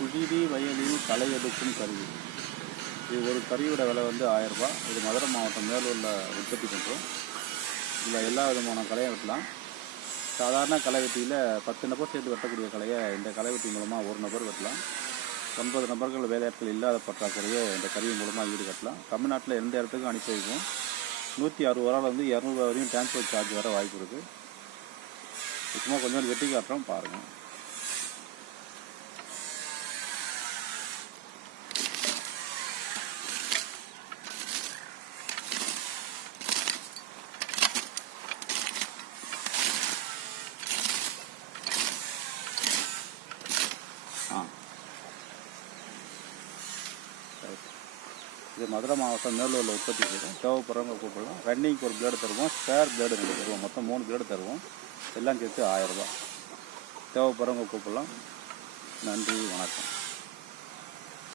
குழிடி வயலில் களை எடுக்கும் கருவி. இது ஒரு கருவியோட விலை வந்து ஆயரூபா இது மதுரை மாவட்டம் மேலூரில் உற்பத்தி பண்ணுறோம் இதில் எல்லா விதமான களையும் வெட்டலாம். சாதாரண களை வெட்டியில் பத்து நபர் சேர்த்து வெட்டக்கூடிய கலையை இந்த களை வெட்டி மூலமாக ஒரு நபர் வெட்டலாம். ஒன்பது நபர்கள் வேலையாட்கள் இல்லாத பற்றாக்குறையை இந்த கருவி மூலமாக ஈடுகட்டலாம் தமிழ்நாட்டில் எந்த இடத்துக்கும் அனுப்பி வைக்கும் நூற்றி அறுபது ரூபாலேருந்து இரநூறுவா வரையும் டிரான்ஸ்போர்ட் சார்ஜ் வர வாய்ப்பு இருக்குது சும்மா கொஞ்சம் வெட்டி காட்டுறோம் பாருங்கள் ஆ. இது மதுரை மாவட்டம் மேலூரில் உற்பத்தி செய்கிறோம் தேவைப்படுறவங்க கூப்பிடலாம். ரன்னிங்க்கு ஒரு பிளேடு தருவோம். ஸ்பேர் பிளேடு ரெண்டு தருவோம். மொத்தம் மூணு பிளேடு தருவோம். எல்லாம் சேர்த்து ஆயிரரூபா தேவைப்படுறவங்க கூப்பிடலாம். நன்றி வணக்கம்.